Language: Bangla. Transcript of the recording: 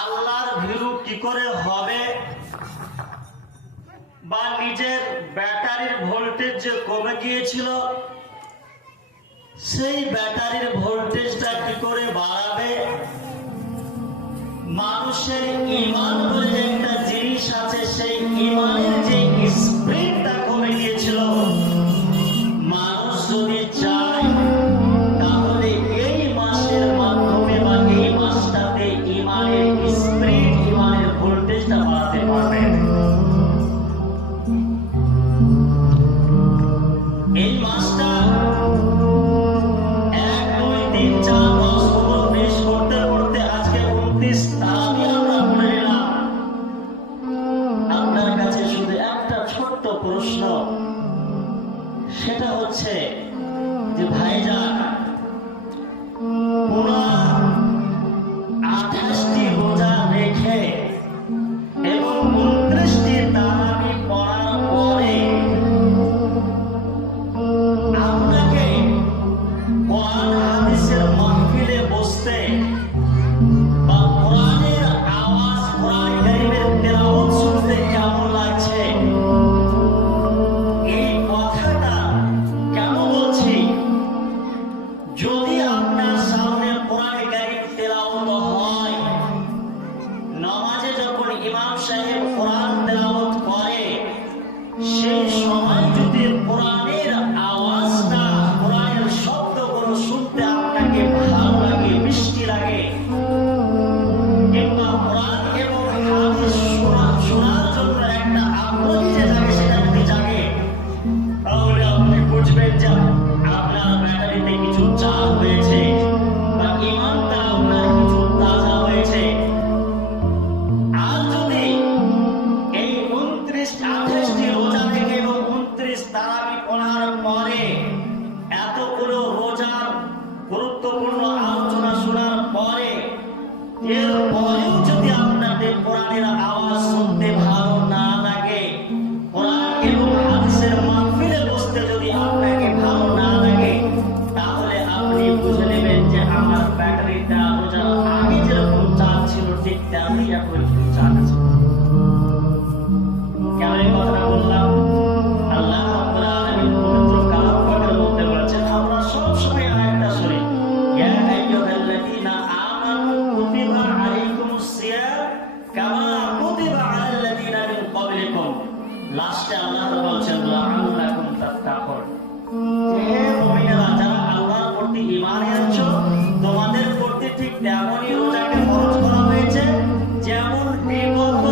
আল্লাহর ভীরু কি করে হবে, বা নিজের ব্যাটারির ভোল্টেজ যে কমে গিয়েছিল সেই ব্যাটারির ভোল্টেজটা কি করে বাড়াবে, মানুষের ঈমান বলে যে একটা জিনিস আছে সেই ঈমানের যে স্পিডটা কমে গিয়েছিল, মানুষ যদি চায় তাহলে এই মাসের মাধ্যমে বা এই মাসটাতে ঈমানের স্পিড, ঈমানের ভোল্টেজটা বাড়াতে পারবে। এই মাসটা 1, 2, 3, 4, 10, 15, 20 করতে করতে আজকে 29 তারাবি আমরা পড়ে নিলাম। আপনার কাছে শুধু একটা ছোট্ট প্রশ্ন, সেটা হচ্ছে যে ভাইজান পুরা 28টি রোজা রেখে এবং 29টি তারাবি পড়ার পরে আপনাকে কোরআন হাদিসের মাহফিলে বসতে বা কোরআনের আওয়াজ, কোরআন কারীমের তেলাওয়াত শুনতে কেমন লাগছে? এই কথাটা কেন বলছি? যদি আপনার সামনে কোরআন কারীম তেলাওয়াত হয়, নামাজে যখন ইমাম সাহেব কোরআন তেলাওয়াত করে, সেই সময় যদি কোরআনের আওয়াজটা, কোরআনের শব্দগুলো শুনতে আপনাকে ভালো লাগে, মিষ্টি লাগে, কিংবা কোরআন এবং হাদিস শোনার জন্য একটা আগ্রহী যে জাগে, সেটা যদি জাগে, তাহলে আপনি বুঝবেন যে আপনার ব্যাটারিতে কিছু চার্জ হয়েছে বা ঈমানটা আপনার কিছু তাজা হয়েছে। আর যদি এই 28টি রোজা থেকে এবং 29 তারাবি পড়ার পরে এতগুলো রোজার গুরুত্বপূর্ণ আলোচনা শোনার পরে এরপরেও যদি আপনাদের কোরআনের আওয়াজ শুনতে ভালো না লাগে, কোরআন এবং হাদিসের মাহফিলে বসতে যদি আপনাকে ভালো না লাগে, তাহলে আপনি বুঝে নেবেন যে আমার ব্যাটারিটা রোজার আগে যেরকম চার্জ ছিল ঠিক তেমনই এখন চার্জ আছে। কেন এই কথাটা বললাম? আল্লাহ রাব্বুল আলামিন পবিত্র কালাম পাকের মধ্যে বলেছেন, আমরা সব সময় আয়াতটা শুনি, ইয়া আইয়ুহাল্লাযীনা আমানু কুতিবা আলাইকুমুস সিয়াম কামা কুতিবা আলাল্লাযীনা মিন ক্বাবলিকুম। লাস্টে আল্লাহ বলছেন লাআল্লাকুম তাত্তাকুন, হে মুমিনেরা যারা আল্লাহর প্রতি ঈমান এনেছো, তোমাদের প্রতি ঠিক তেমনই রোজাকে ফরজ করা হয়েছে যেমন বিগত